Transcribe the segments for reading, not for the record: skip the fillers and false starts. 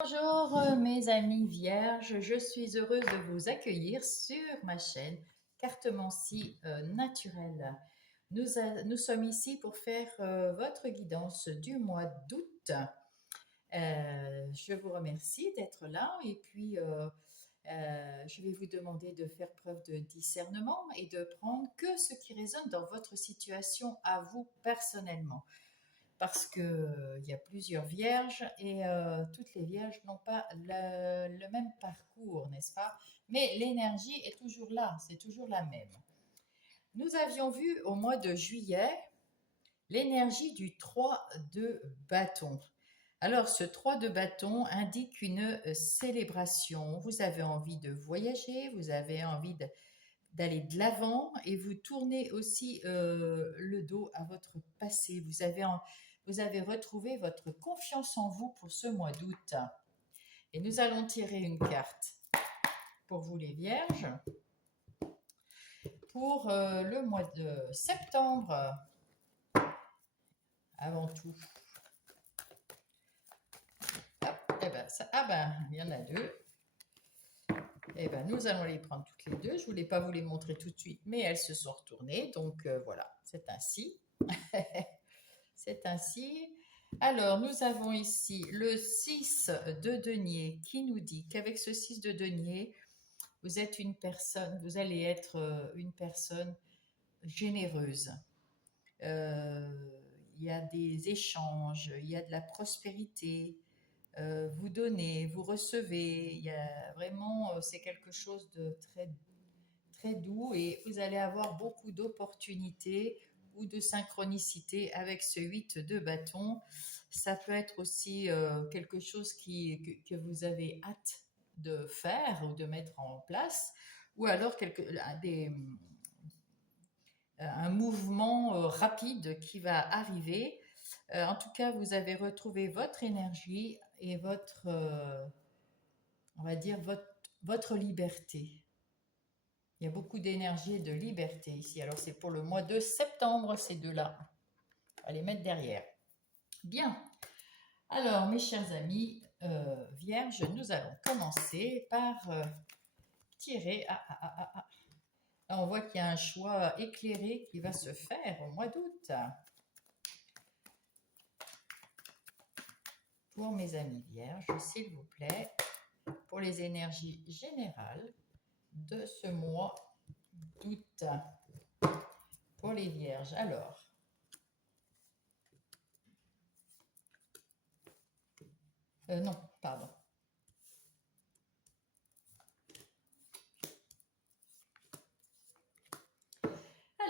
Bonjour mes amis vierges, je suis heureuse de vous accueillir sur ma chaîne Cartomancie naturelle. Nous sommes ici pour faire votre guidance du mois d'août. Je vous remercie d'être là et puis je vais vous demander de faire preuve de discernement et de prendre que ce qui résonne dans votre situation à vous personnellement parce que il y a plusieurs vierges et toutes les vierges n'ont pas le même parcours, n'est-ce pas? Mais l'énergie est toujours là, c'est toujours la même. Nous avions vu au mois de juillet l'énergie du 3 de bâton. Alors, ce 3 de bâton indique une célébration. Vous avez envie de voyager, vous avez envie d'aller de l'avant et vous tournez aussi le dos à votre passé. Vous avez retrouvé votre confiance en vous pour ce mois d'août. Et nous allons tirer une carte pour vous les vierges. Pour le mois de septembre, avant tout. Hop, il y en a deux. Eh ben, nous allons les prendre toutes les deux. Je ne voulais pas vous les montrer tout de suite, mais elles se sont retournées. Donc voilà, c'est ainsi. C'est ainsi. Alors, nous avons ici le 6 de denier qui nous dit qu'avec ce 6 de denier, vous êtes une personne, vous allez être une personne généreuse. Il y a des échanges, il y a de la prospérité. Vous donnez, vous recevez. Il y a vraiment, c'est quelque chose de très, très doux et vous allez avoir beaucoup d'opportunités ou de synchronicité avec ce 8 de bâton. Ça peut être aussi quelque chose que vous avez hâte de faire ou de mettre en place, ou alors un mouvement rapide qui va arriver. En tout cas, vous avez retrouvé votre énergie et on va dire, votre liberté. Il y a beaucoup d'énergie et de liberté ici. Alors, c'est pour le mois de septembre, ces deux-là. On va les mettre derrière. Bien. Alors, mes chers amis vierges, nous allons commencer par tirer. Là, on voit qu'il y a un choix éclairé qui va se faire au mois d'août. Pour mes amis vierges, s'il vous plaît, pour les énergies générales de ce mois d'août. Pour les vierges, alors. Non, pardon.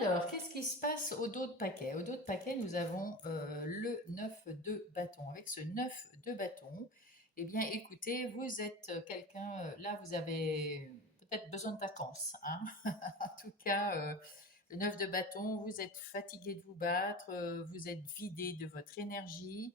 Alors, qu'est-ce qui se passe au dos de paquet? Au dos de paquet, nous avons le 9 de bâton. Avec ce 9 de bâton, eh bien, écoutez, vous êtes quelqu'un, là, vous avez peut-être besoin de vacances, hein. En tout cas, le 9 de bâton, vous êtes fatigué de vous battre, vous êtes vidé de votre énergie,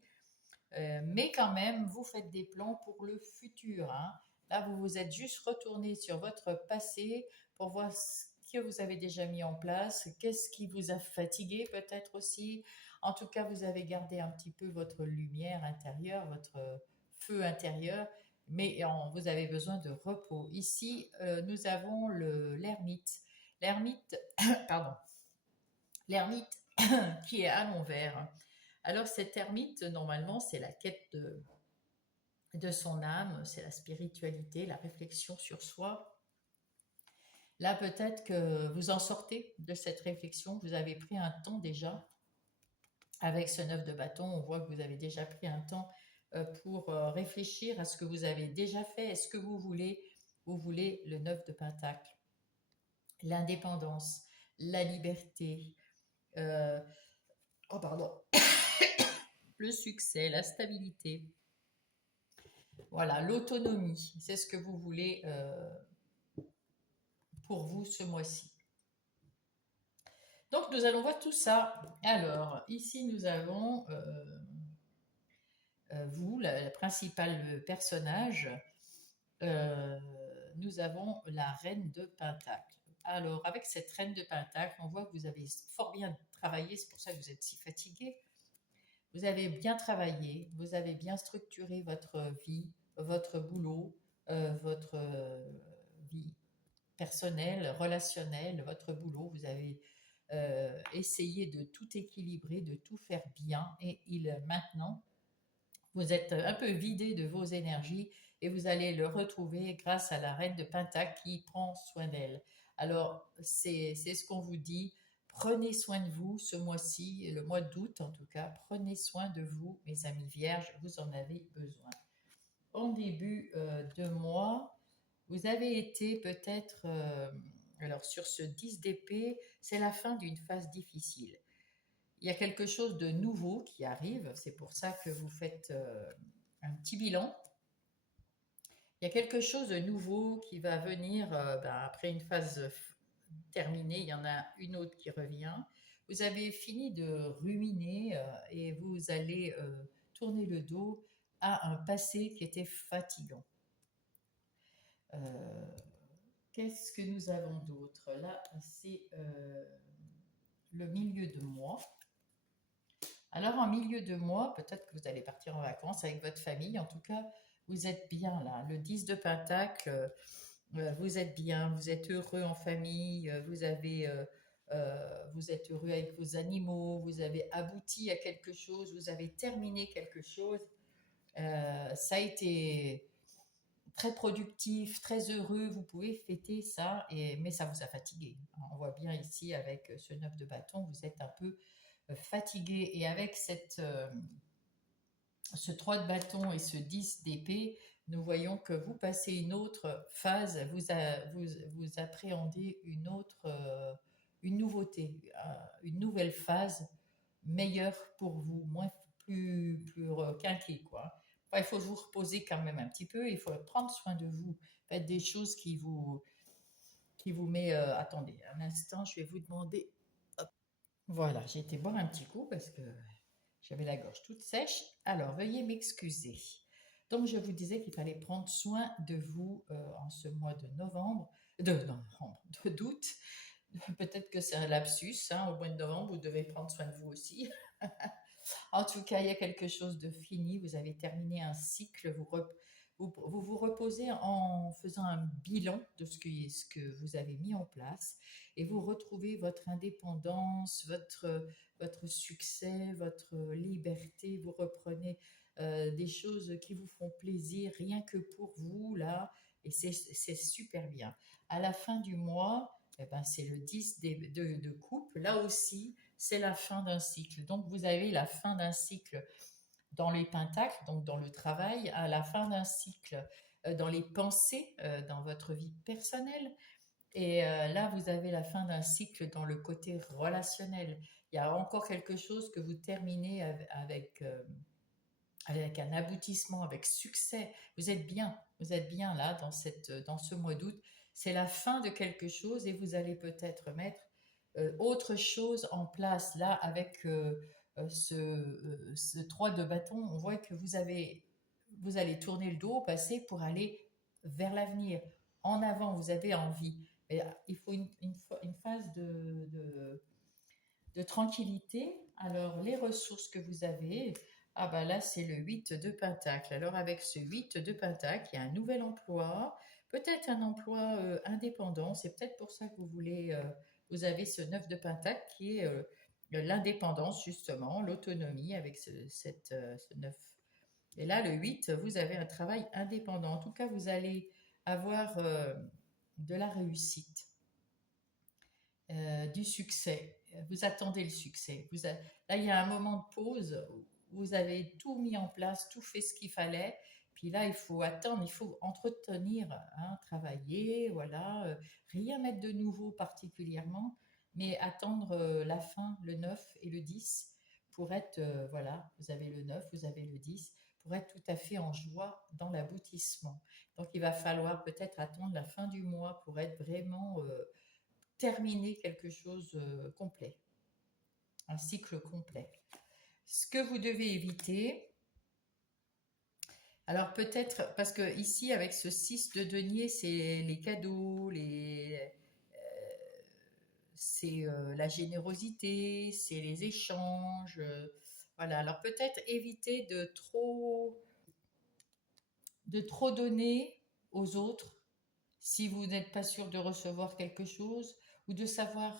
mais quand même, vous faites des plans pour le futur, hein. Là, vous vous êtes juste retourné sur votre passé pour voir ce que vous avez déjà mis en place, qu'est-ce qui vous a fatigué peut-être aussi. En tout cas, vous avez gardé un petit peu votre lumière intérieure, votre feu intérieur, mais vous avez besoin de repos. Ici, nous avons l'ermite. L'ermite, pardon, l'ermite qui est à l'envers. Alors cet ermite, normalement, c'est la quête de son âme, c'est la spiritualité, la réflexion sur soi. Là, peut-être que vous en sortez de cette réflexion, vous avez pris un temps déjà. Avec ce 9 de bâton, on voit que vous avez déjà pris un temps pour réfléchir à ce que vous avez déjà fait. Est-ce que vous voulez le 9 de pentacle? L'indépendance, la liberté, euh, oh pardon, le succès, la stabilité. Voilà, l'autonomie, c'est ce que vous voulez pour vous ce mois-ci. Donc, nous allons voir tout ça. Alors, ici, nous avons vous, le principal personnage. Nous avons la reine de Pentacle. Alors, avec cette reine de Pentacle, on voit que vous avez fort bien travaillé, c'est pour ça que vous êtes si fatigué. Vous avez bien travaillé, vous avez bien structuré votre vie, votre boulot, votre vie personnelle, relationnelle, votre boulot. Vous avez essayé de tout équilibrer, de tout faire bien et maintenant, vous êtes un peu vidé de vos énergies et vous allez le retrouver grâce à la reine de Pentacle qui prend soin d'elle. Alors, c'est ce qu'on vous dit. Prenez soin de vous ce mois-ci, le mois d'août en tout cas. Prenez soin de vous, mes amis vierges, vous en avez besoin. En début de mois, vous avez été peut-être, alors sur ce 10 d'épée, c'est la fin d'une phase difficile. Il y a quelque chose de nouveau qui arrive, c'est pour ça que vous faites un petit bilan. Il y a quelque chose de nouveau qui va venir après une phase terminée, il y en a une autre qui revient. Vous avez fini de ruminer et vous allez tourner le dos à un passé qui était fatigant. Euh, Qu'est-ce que nous avons d'autre? Là, c'est le milieu de mois. Alors, en milieu de mois, peut-être que vous allez partir en vacances avec votre famille. En tout cas, vous êtes bien là. Le 10 de Pentacle, vous êtes bien, vous êtes heureux en famille, vous êtes heureux avec vos animaux, vous avez abouti à quelque chose, vous avez terminé quelque chose. Ça a été très productif, très heureux, vous pouvez fêter ça, mais ça vous a fatigué. On voit bien ici avec ce 9 de bâton, vous êtes un peu fatigué et avec ce 3 de bâton et ce 10 d'épée, nous voyons que vous passez une autre phase, vous appréhendez une nouveauté, une nouvelle phase meilleure pour vous, plus quinquée, quoi. Enfin, il faut vous reposer quand même un petit peu, il faut prendre soin de vous. Faites des choses qui vous met. Attendez, un instant, je vais vous demander. Hop. Voilà, j'ai été boire un petit coup parce que j'avais la gorge toute sèche. Alors, veuillez m'excuser. Donc, je vous disais qu'il fallait prendre soin de vous en ce mois de novembre, d'août. Peut-être que c'est un lapsus, hein, au mois de novembre, vous devez prendre soin de vous aussi. En tout cas, il y a quelque chose de fini. Vous avez terminé un cycle. Vous reposez en faisant un bilan de ce que vous avez mis en place et vous retrouvez votre indépendance, votre succès, votre liberté. Vous reprenez des choses qui vous font plaisir rien que pour vous, là. Et c'est super bien. À la fin du mois, eh ben, c'est le 10 de coupe. Là aussi, c'est la fin d'un cycle. Donc, vous avez la fin d'un cycle dans les pentacles, donc dans le travail, à la fin d'un cycle dans les pensées, dans votre vie personnelle. Et là, vous avez la fin d'un cycle dans le côté relationnel. Il y a encore quelque chose que vous terminez avec un aboutissement, avec succès. Vous êtes bien là dans ce mois d'août. C'est la fin de quelque chose et vous allez peut-être mettre autre chose en place. Là, avec ce 3 de bâton, on voit que vous allez tourner le dos au passé pour aller vers l'avenir. En avant, vous avez envie. Mais il faut une phase de tranquillité. Alors, les ressources que vous avez, ah bah là, c'est le 8 de Pentacle. Alors, avec ce 8 de Pentacle, il y a un nouvel emploi, peut-être un emploi indépendant. C'est peut-être pour ça que vous avez ce 9 de Pentacle qui est l'indépendance, justement, l'autonomie avec ce 9. Et là, le 8, vous avez un travail indépendant. En tout cas, vous allez avoir de la réussite, du succès. Vous attendez le succès. Là, il y a un moment de pause où vous avez tout mis en place, tout fait ce qu'il fallait. Puis là, il faut attendre, il faut entretenir, hein, travailler, voilà. Rien mettre de nouveau particulièrement, mais attendre la fin, le 9 et le 10, pour être, voilà, vous avez le 9, vous avez le 10, pour être tout à fait en joie dans l'aboutissement. Donc, il va falloir peut-être attendre la fin du mois pour être vraiment terminer quelque chose complet, un cycle complet. Ce que vous devez éviter, alors peut-être, parce que ici avec ce 6 de denier, c'est les cadeaux, c'est la générosité, c'est les échanges. Voilà, alors peut-être éviter de trop de trop donner aux autres si vous n'êtes pas sûr de recevoir quelque chose, ou de savoir,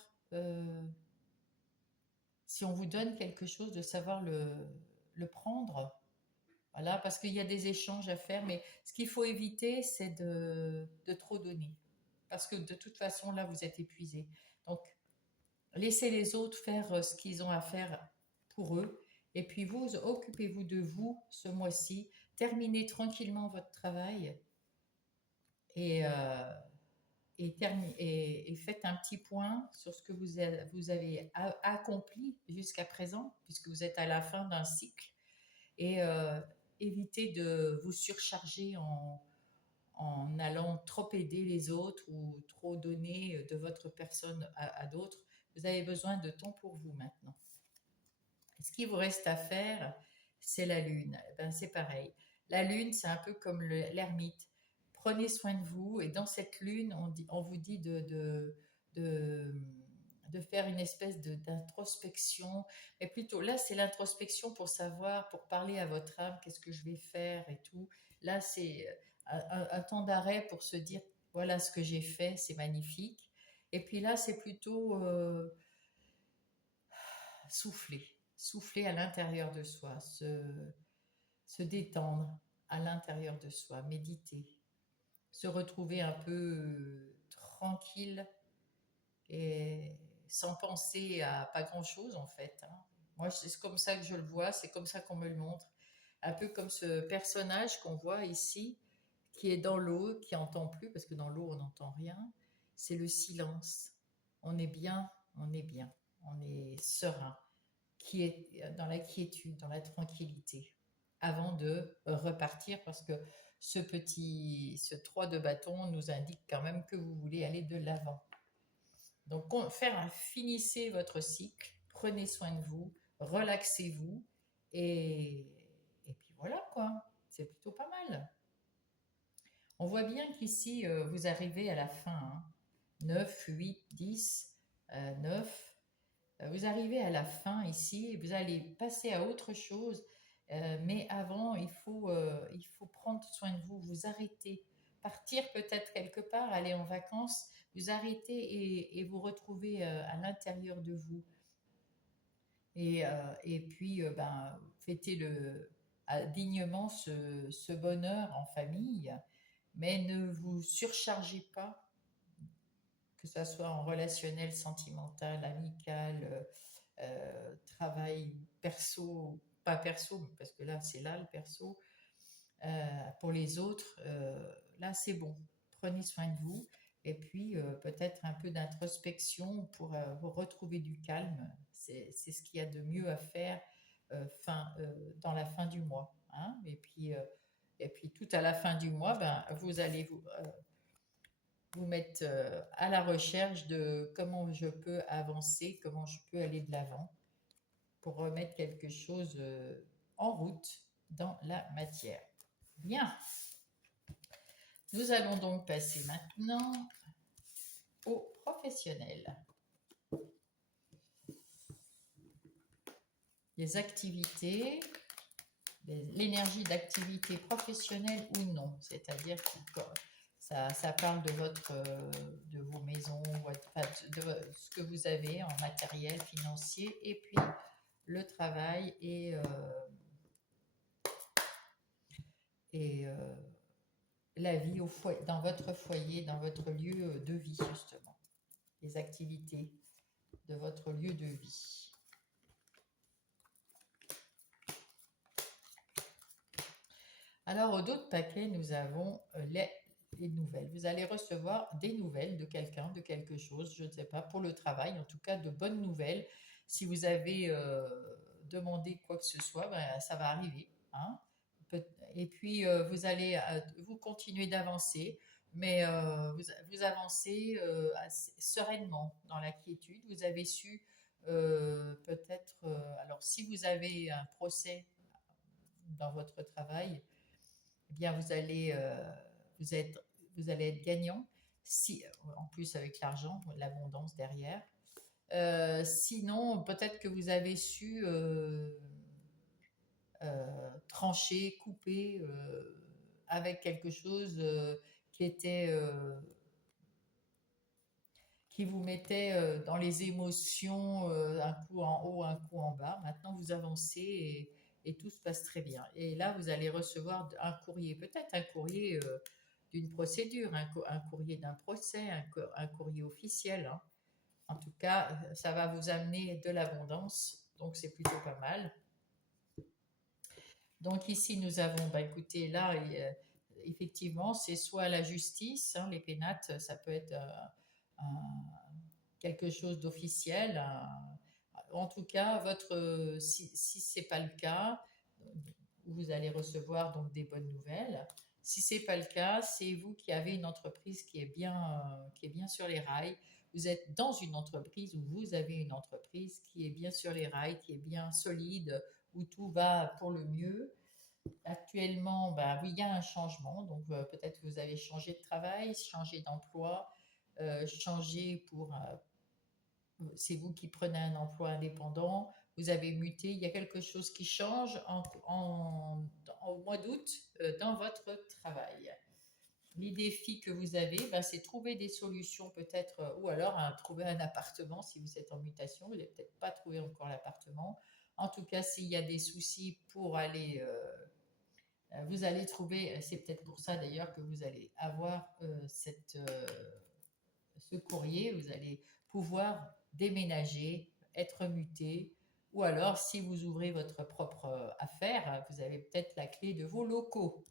si on vous donne quelque chose, de savoir le prendre. Voilà, parce qu'il y a des échanges à faire, mais ce qu'il faut éviter, c'est de trop donner. Parce que de toute façon, là, vous êtes épuisé. Donc, laissez les autres faire ce qu'ils ont à faire pour eux. Et puis, vous, occupez-vous de vous ce mois-ci. Terminez tranquillement votre travail et, et faites un petit point sur ce que vous avez accompli jusqu'à présent, puisque vous êtes à la fin d'un cycle. Et évitez de vous surcharger en allant trop aider les autres ou trop donner de votre personne à d'autres. Vous avez besoin de temps pour vous maintenant. Ce qui vous reste à faire, c'est la lune. Eh ben, c'est pareil. La lune, c'est un peu comme l'ermite. Prenez soin de vous et dans cette lune, on vous dit de, de faire une espèce d'introspection. Mais plutôt, là, c'est l'introspection pour savoir, pour parler à votre âme, qu'est-ce que je vais faire et tout. Là, c'est un temps d'arrêt pour se dire, voilà ce que j'ai fait, c'est magnifique. Et puis là, c'est plutôt souffler, souffler à l'intérieur de soi, se détendre à l'intérieur de soi, méditer, se retrouver un peu tranquille et sans penser à pas grand-chose en fait, hein. Moi, c'est comme ça que je le vois, c'est comme ça qu'on me le montre. Un peu comme ce personnage qu'on voit ici, qui est dans l'eau, qui n'entend plus, parce que dans l'eau, on n'entend rien. C'est le silence. On est bien, on est bien, on est serein, qui est dans la quiétude, dans la tranquillité, avant de repartir, parce que ce 3 de bâton nous indique quand même que vous voulez aller de l'avant. Donc, finissez votre cycle, prenez soin de vous, relaxez-vous, et, et puis voilà quoi, c'est plutôt pas mal. On voit bien qu'ici, vous arrivez à la fin, hein. 9, 8, 10, 9. Vous arrivez à la fin ici, et vous allez passer à autre chose, mais avant, il faut prendre soin de vous, vous arrêter, partir peut-être quelque part, aller en vacances, vous arrêtez et vous retrouvez à l'intérieur de vous. Et puis, ben, fêtez dignement ce bonheur en famille, mais ne vous surchargez pas, que ça soit en relationnel, sentimental, amical, travail perso, pas perso, parce que là, c'est là le perso. Pour les autres, là, c'est bon. Prenez soin de vous. Et puis, peut-être un peu d'introspection pour vous retrouver du calme. C'est ce qu'il y a de mieux à faire dans la fin du mois, hein. Et puis, tout à la fin du mois, ben, vous allez vous mettre à la recherche de comment je peux avancer, comment je peux aller de l'avant pour remettre quelque chose en route dans la matière. Bien, nous allons donc passer maintenant aux professionnels. Les activités, l'énergie d'activité professionnelle ou non, c'est-à-dire que ça parle de vos maisons, de ce que vous avez en matériel financier, et puis le travail et la vie dans votre foyer, dans votre lieu de vie, justement. Les activités de votre lieu de vie. Alors, au dos de paquet, nous avons les nouvelles. Vous allez recevoir des nouvelles de quelqu'un, de quelque chose, je ne sais pas, pour le travail, en tout cas de bonnes nouvelles. Si vous avez demandé quoi que ce soit, ben, ça va arriver, hein. Et puis, vous allez vous continuer d'avancer, mais vous avancez sereinement dans la quiétude. Vous avez su peut-être, alors si vous avez un procès dans votre travail, eh bien vous, vous allez être gagnant, si, en plus avec l'argent, l'abondance derrière. Sinon, peut-être que vous avez su trancher, couper avec quelque chose qui était qui vous mettait dans les émotions, un coup en haut, un coup en bas. Maintenant, vous avancez et tout se passe très bien. Et là, vous allez recevoir un courrier, peut-être un courrier d'une procédure, un courrier d'un procès, un courrier officiel, hein. En tout cas, ça va vous amener de l'abondance, donc c'est plutôt pas mal. Donc ici, nous avons, bah, écoutez, là, effectivement, c'est soit la justice, hein, les pénates, ça peut être quelque chose d'officiel. En tout cas, si ce n'est pas le cas, vous allez recevoir donc des bonnes nouvelles. Si ce n'est pas le cas, c'est vous qui avez une entreprise qui est bien sur les rails. Vous êtes dans une entreprise où vous avez une entreprise qui est bien sur les rails, qui est bien solide, où tout va pour le mieux. Actuellement, bah, oui, il y a un changement. Donc, peut-être que vous avez changé de travail, changé d'emploi, changé c'est vous qui prenez un emploi indépendant, vous avez muté, il y a quelque chose qui change au mois d'août dans votre travail. Les défis que vous avez, ben, c'est trouver des solutions peut-être, ou alors trouver un appartement si vous êtes en mutation, vous n'avez peut-être pas trouvé encore l'appartement. En tout cas, s'il y a des soucis pour aller vous allez trouver, c'est peut-être pour ça d'ailleurs que vous allez avoir ce courrier, vous allez pouvoir déménager, être muté, ou alors si vous ouvrez votre propre affaire, vous avez peut-être la clé de vos locaux.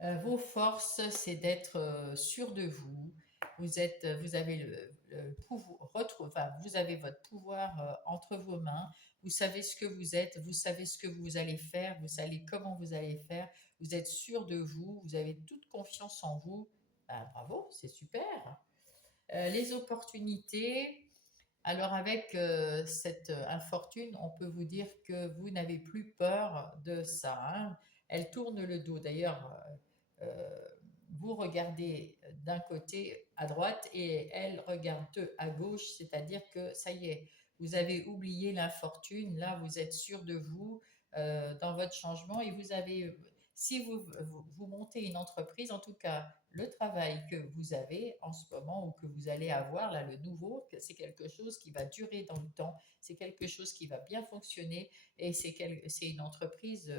Vos forces, c'est d'être sûr de vous. Vous avez le pouvoir, enfin, vous avez votre pouvoir entre vos mains. Vous savez ce que vous êtes, vous savez ce que vous allez faire, vous savez comment vous allez faire. Vous êtes sûr de vous, vous avez toute confiance en vous. Ben, bravo, c'est super. Les opportunités. Alors avec cette infortune, on peut vous dire que vous n'avez plus peur de ça, hein. Elle tourne le dos. D'ailleurs, euh, vous regardez d'un côté à droite et elle regarde à gauche, c'est-à-dire que ça y est, vous avez oublié l'infortune, là vous êtes sûr de vous dans votre changement et si vous montez une entreprise, en tout cas le travail que vous avez en ce moment ou que vous allez avoir là, le nouveau, c'est quelque chose qui va durer dans le temps, c'est quelque chose qui va bien fonctionner et c'est une entreprise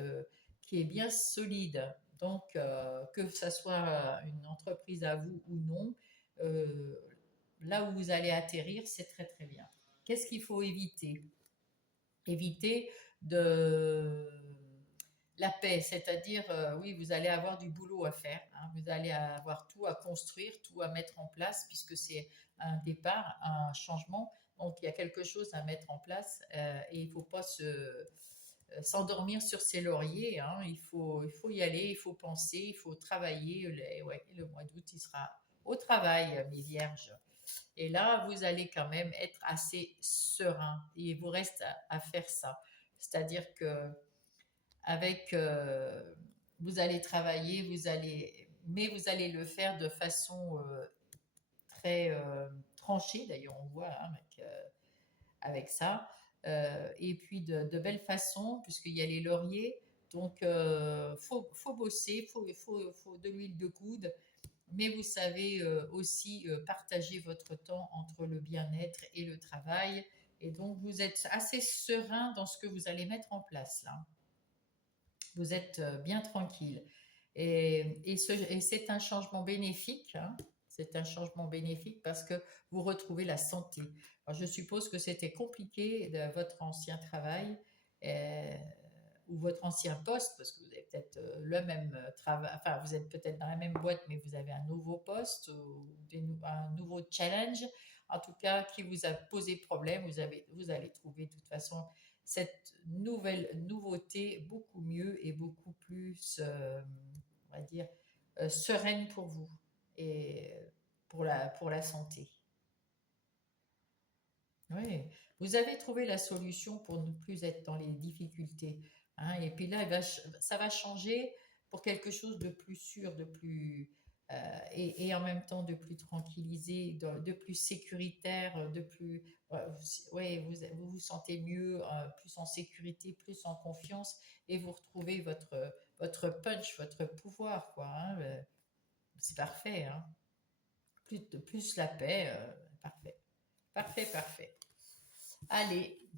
qui est bien solide. Donc, que ce soit une entreprise à vous ou non, euh, là où vous allez atterrir, c'est très très bien. Qu'est-ce qu'il faut éviter? Éviter de la paix, c'est-à-dire, oui, vous allez avoir du boulot à faire, hein, vous allez avoir tout à construire, tout à mettre en place, puisque c'est un départ, un changement, donc il y a quelque chose à mettre en place et il ne faut pas s'endormir sur ses lauriers, hein. Il faut y aller, il faut penser, il faut travailler. Ouais, le mois d'août, il sera au travail, mes vierges. Et là, vous allez quand même être assez serein. Et il vous reste à faire ça. C'est-à-dire que avec, vous allez travailler, mais vous allez le faire de façon très tranchée. D'ailleurs, on voit hein, avec ça. Et puis de belle façon, puisqu'il y a les lauriers. Donc, faut bosser, faut de l'huile de coude, mais vous savez aussi partager votre temps entre le bien-être et le travail. Et donc, vous êtes assez serein dans ce que vous allez mettre en place là. Vous êtes bien tranquille. Et c'est un changement bénéfique, hein. C'est un changement bénéfique parce que vous retrouvez la santé. Alors, je suppose que c'était compliqué de votre ancien travail euh, ou votre ancien poste, parce que vous avez peut-être le même travail, enfin vous êtes peut-être dans la même boîte, mais vous avez un nouveau poste ou un nouveau challenge, en tout cas qui vous a posé problème. Vous allez trouver de toute façon cette nouveauté beaucoup mieux et beaucoup plus, on va dire, sereine pour vous et pour la santé. Oui, vous avez trouvé la solution pour ne plus être dans les difficultés, hein. Et puis là, ça va changer pour quelque chose de plus sûr, de plus et en même temps de plus tranquillisé, de plus sécuritaire, de plus. Ouais, vous vous sentez mieux, plus en sécurité, plus en confiance, et vous retrouvez votre punch, votre pouvoir, quoi. Hein, c'est parfait. Hein. Plus la paix, parfait. Parfait, parfait. Allez,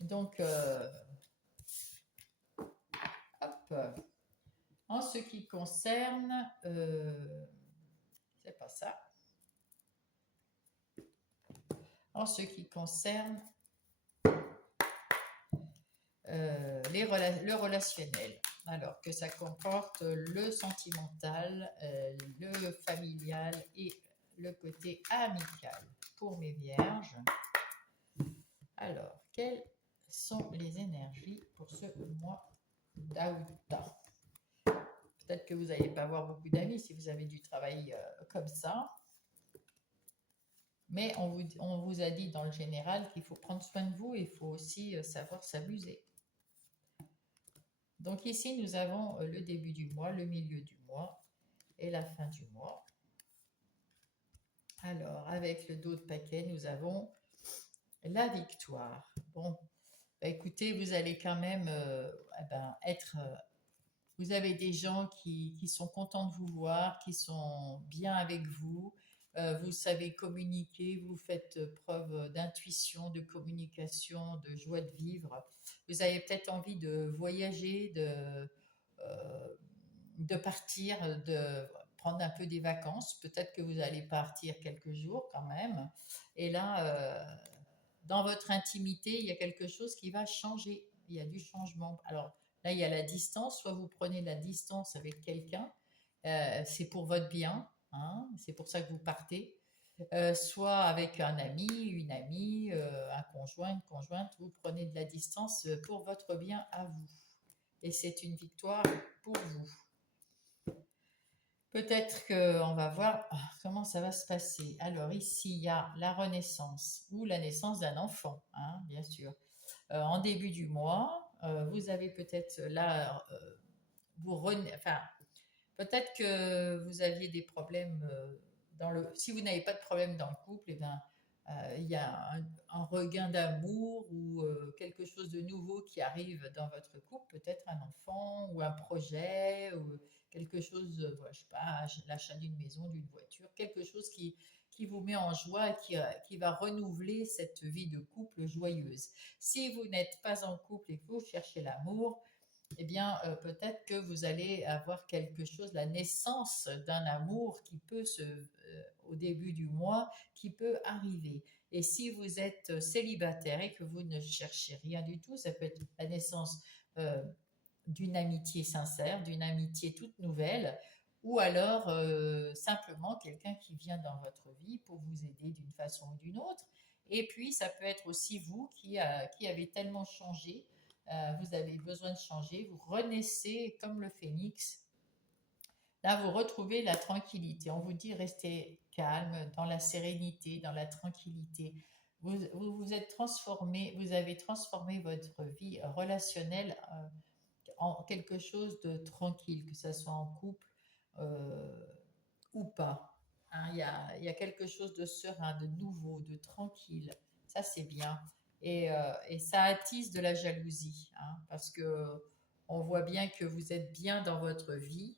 donc, hop. En ce qui concerne, c'est pas ça. En ce qui concerne le relationnel, alors que ça comporte le sentimental, le familial et le côté amical pour mes vierges. Alors, quelles sont les énergies pour ce mois d'août? Peut-être que vous n'allez pas avoir beaucoup d'amis si vous avez du travail comme ça. Mais on vous a dit dans le général qu'il faut prendre soin de vous et il faut aussi savoir s'amuser. Donc ici, nous avons le début du mois, le milieu du mois et la fin du mois. Alors, avec le dos de paquet, nous avons la victoire. Bon, bah écoutez, vous allez quand même être... vous avez des gens qui sont contents de vous voir, qui sont bien avec vous. Vous savez communiquer, vous faites preuve d'intuition, de communication, de joie de vivre. Vous avez peut-être envie de voyager, de partir, de prendre un peu des vacances. Peut-être que vous allez partir quelques jours quand même. Et là, dans votre intimité, il y a quelque chose qui va changer. Il y a du changement. Alors là, il y a la distance. Soit vous prenez de la distance avec quelqu'un, c'est pour votre bien. Hein, c'est pour ça que vous partez. Soit avec un ami, une amie, un conjoint, une conjointe, vous prenez de la distance pour votre bien à vous. Et c'est une victoire pour vous. Peut-être qu'on va voir comment ça va se passer. Alors ici, il y a la renaissance ou la naissance d'un enfant, hein, bien sûr. En début du mois, vous avez peut-être là, enfin, peut-être que vous aviez des problèmes si vous n'avez pas de problème dans le couple, eh ben, il y a un regain d'amour ou quelque chose de nouveau qui arrive dans votre couple, peut-être un enfant ou un projet ou quelque chose, je sais pas, l'achat d'une maison, d'une voiture, quelque chose qui vous met en joie et qui va renouveler cette vie de couple joyeuse. Si vous n'êtes pas en couple et que vous cherchez l'amour, eh bien, peut-être que vous allez avoir quelque chose, la naissance d'un amour qui peut au début du mois, qui peut arriver. Et si vous êtes célibataire et que vous ne cherchez rien du tout, ça peut être la naissance d'une amitié sincère, d'une amitié toute nouvelle, ou alors simplement quelqu'un qui vient dans votre vie pour vous aider d'une façon ou d'une autre. Et puis, ça peut être aussi vous qui avez tellement changé, vous avez besoin de changer, vous renaissez comme le phénix. Là, vous retrouvez la tranquillité. On vous dit restez calme, dans la sérénité, dans la tranquillité. Vous êtes transformé, vous avez transformé votre vie relationnelle en quelque chose de tranquille, que ce soit en couple euh, ou pas. Hein, il y a quelque chose de serein, de nouveau, de tranquille. Ça, c'est bien. Et ça attise de la jalousie, hein, parce que on voit bien que vous êtes bien dans votre vie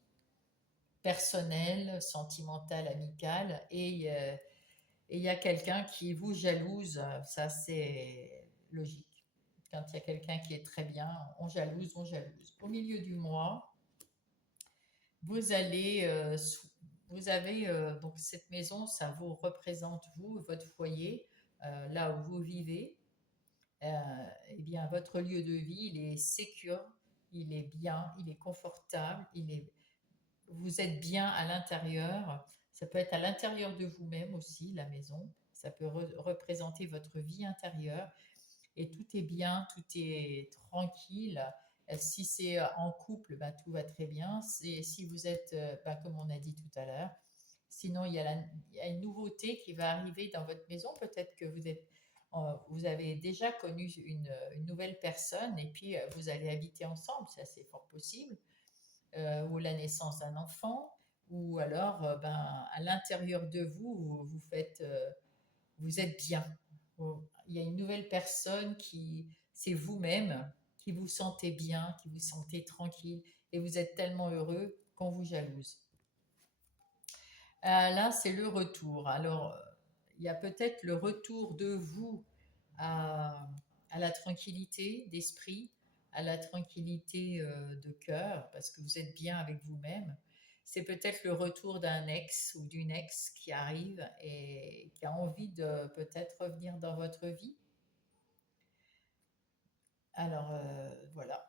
personnelle, sentimentale, amicale, et il y a quelqu'un qui vous jalouse. Ça, c'est logique. Quand il y a quelqu'un qui est très bien, on jalouse, on jalouse. Au milieu du mois, vous allez, vous avez donc cette maison, ça vous représente vous, votre foyer, là où vous vivez. Eh bien, votre lieu de vie, il est sécure, il est bien, il est confortable, vous êtes bien à l'intérieur. Ça peut être à l'intérieur de vous-même aussi, la maison. Ça peut représenter votre vie intérieure et tout est bien, tout est tranquille. Si c'est en couple, bah, tout va très bien. Si vous êtes, bah, comme on a dit tout à l'heure, sinon il y a une nouveauté qui va arriver dans votre maison. Peut-être que vous avez déjà connu une nouvelle personne et puis vous allez habiter ensemble, c'est assez fort possible, ou la naissance d'un enfant, ou alors ben, à l'intérieur de vous, vous êtes bien. Il y a une nouvelle personne c'est vous-même, qui vous sentez bien, qui vous sentez tranquille. et vous êtes tellement heureux qu'on vous jalouse. Là, c'est le retour. Alors, il y a peut-être le retour de vous à, à la tranquillité d'esprit, à la tranquillité de cœur, parce que vous êtes bien avec vous-même. C'est peut-être le retour d'un ex ou d'une ex qui arrive et qui a envie de peut-être revenir dans votre vie. Alors, voilà.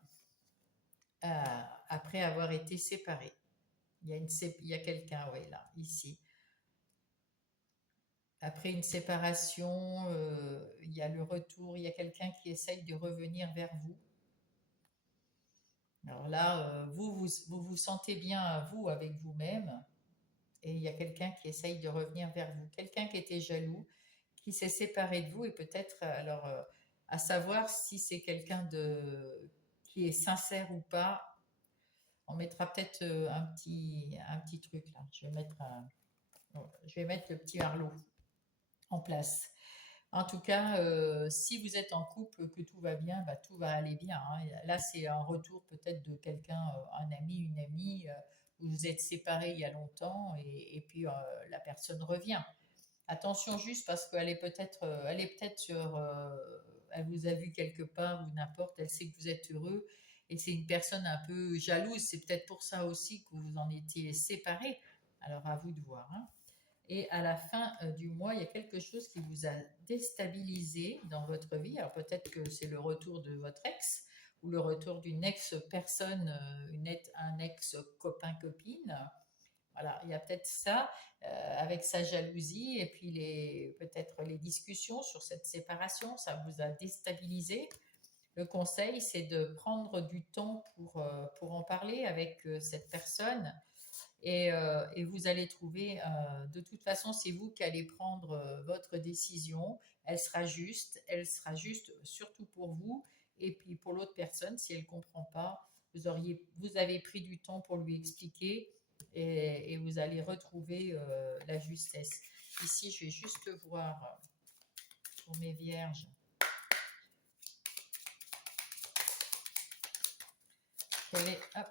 Après avoir été séparé. Il y a quelqu'un, oui, là, ici. Après une séparation, il y a le retour, il y a quelqu'un qui essaye de revenir vers vous. Alors là, vous sentez bien, vous, avec vous-même, et il y a quelqu'un qui essaye de revenir vers vous. Quelqu'un qui était jaloux, qui s'est séparé de vous, et peut-être, alors, à savoir si c'est quelqu'un qui est sincère ou pas, on mettra peut-être un petit truc là. Je vais mettre le petit harlot en place. En tout cas, si vous êtes en couple, que tout va bien, bah, tout va aller bien, hein. Là, c'est un retour peut-être de quelqu'un, un ami, une amie, où vous êtes séparés il y a longtemps et puis la personne revient. Attention juste parce qu'elle est peut-être elle vous a vu quelque part ou n'importe, elle sait que vous êtes heureux et c'est une personne un peu jalouse. C'est peut-être pour ça aussi que vous en étiez séparés. Alors à vous de voir, hein. Et à la fin du mois, il y a quelque chose qui vous a déstabilisé dans votre vie. Alors peut-être que c'est le retour de votre ex ou le retour d'une ex-personne, un ex-copain-copine. Voilà, il y a peut-être ça avec sa jalousie et puis peut-être les discussions sur cette séparation, ça vous a déstabilisé. Le conseil, c'est de prendre du temps pour en parler avec cette personne et vous allez trouver, de toute façon, c'est vous qui allez prendre votre décision. Elle sera juste surtout pour vous. Et puis pour l'autre personne, si elle ne comprend pas, vous avez pris du temps pour lui expliquer et vous allez retrouver la justesse. Ici, je vais juste voir pour mes vierges. Hop,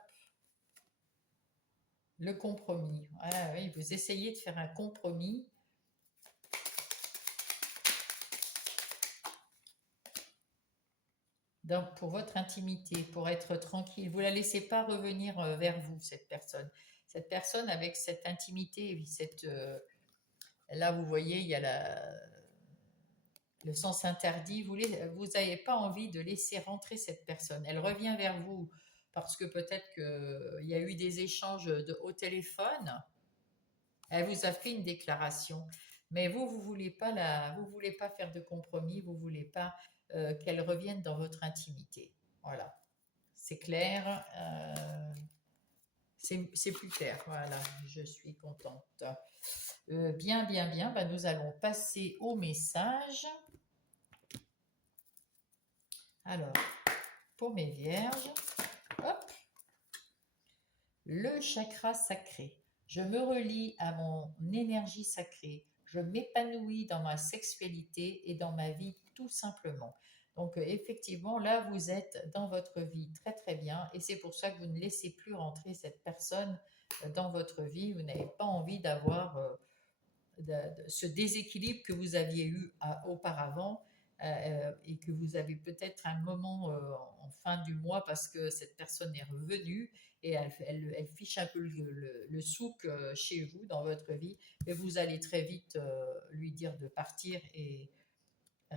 le compromis. Ah, oui, vous essayez de faire un compromis. Donc, pour votre intimité, pour être tranquille, vous ne la laissez pas revenir vers vous, cette personne. Cette personne avec cette intimité, là vous voyez, il y a le sens interdit, vous n'avez pas envie de laisser rentrer cette personne. Elle revient vers vous parce que peut-être qu'il y a eu des échanges au téléphone, elle vous a fait une déclaration, mais vous voulez pas faire de compromis, vous voulez pas qu'elle revienne dans votre intimité. Voilà, c'est clair, c'est plus clair. Voilà, je suis contente. Bien, bien, bien. Ben, nous allons passer au message. Alors, pour mes vierges, hop, le chakra sacré. Je me relie à mon énergie sacrée. Je m'épanouis dans ma sexualité et dans ma vie tout simplement. Donc effectivement, là, vous êtes dans votre vie très très bien et c'est pour ça que vous ne laissez plus rentrer cette personne dans votre vie. Vous n'avez pas envie d'avoir ce déséquilibre que vous aviez eu auparavant et que vous avez peut-être un moment en fin du mois parce que cette personne est revenue et elle fiche un peu le souk chez vous dans votre vie et vous allez très vite lui dire de partir et euh,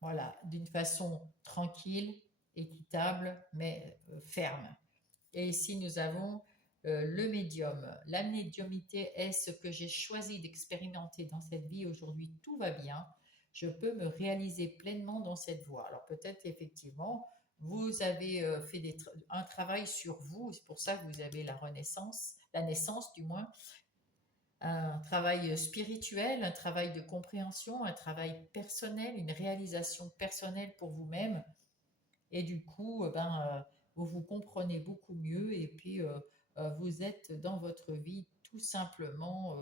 voilà, d'une façon tranquille, équitable, mais ferme. Et ici, nous avons le médium. La médiumité est ce que j'ai choisi d'expérimenter dans cette vie. Aujourd'hui, tout va bien. Je peux me réaliser pleinement dans cette voie. Alors peut-être effectivement, vous avez fait un travail sur vous. C'est pour ça que vous avez la naissance du moins, un travail spirituel, un travail de compréhension, un travail personnel, une réalisation personnelle pour vous-même. Et du coup, vous vous comprenez beaucoup mieux et puis vous êtes dans votre vie tout simplement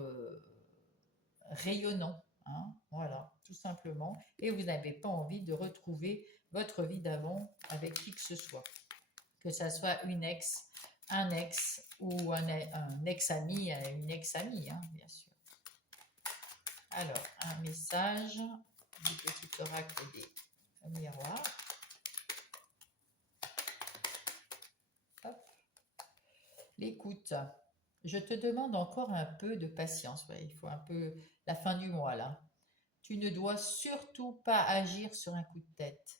rayonnant, hein, voilà, tout simplement. Et vous n'avez pas envie de retrouver votre vie d'avant avec qui que ce soit. que ça soit une ex, un ex ou un ex-ami, une ex-amie, hein, bien sûr. Alors, un message du petit oracle des miroirs. Hop. L'écoute. Je te demande encore un peu de patience. Ouais, il faut un peu la fin du mois là. Tu ne dois surtout pas agir sur un coup de tête.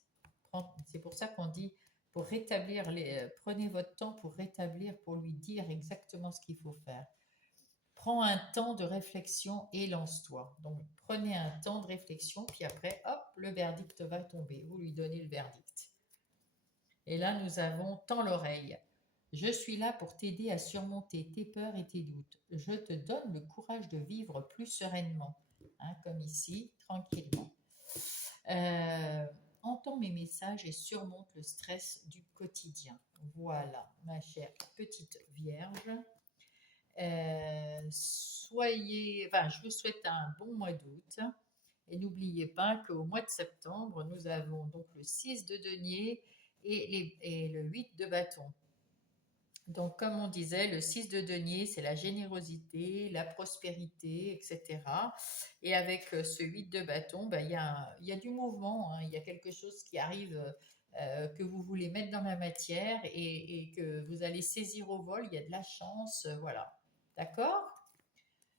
C'est pour ça qu'on dit pour rétablir prenez votre temps pour rétablir, pour lui dire exactement ce qu'il faut faire. Prends un temps de réflexion et lance-toi. Donc prenez un temps de réflexion, puis après, hop, le verdict va tomber. Vous lui donnez le verdict. Et là, nous avons tends l'oreille. Je suis là pour t'aider à surmonter tes peurs et tes doutes. Je te donne le courage de vivre plus sereinement, hein, comme ici, tranquillement. Entends mes messages et surmonte le stress du quotidien. Voilà, ma chère petite Vierge. Je vous souhaite un bon mois d'août. Et n'oubliez pas qu'au mois de septembre, nous avons donc le 6 de denier et le 8 de bâton. Donc, comme on disait, le 6 de denier, c'est la générosité, la prospérité, etc. Et avec ce 8 de bâton, ben, il y a du mouvement, hein, il y a quelque chose qui arrive que vous voulez mettre dans la matière et que vous allez saisir au vol, il y a de la chance, voilà. D'accord?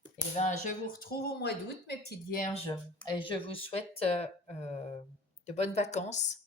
Eh ben, je vous retrouve au mois d'août, mes petites vierges, et je vous souhaite de bonnes vacances.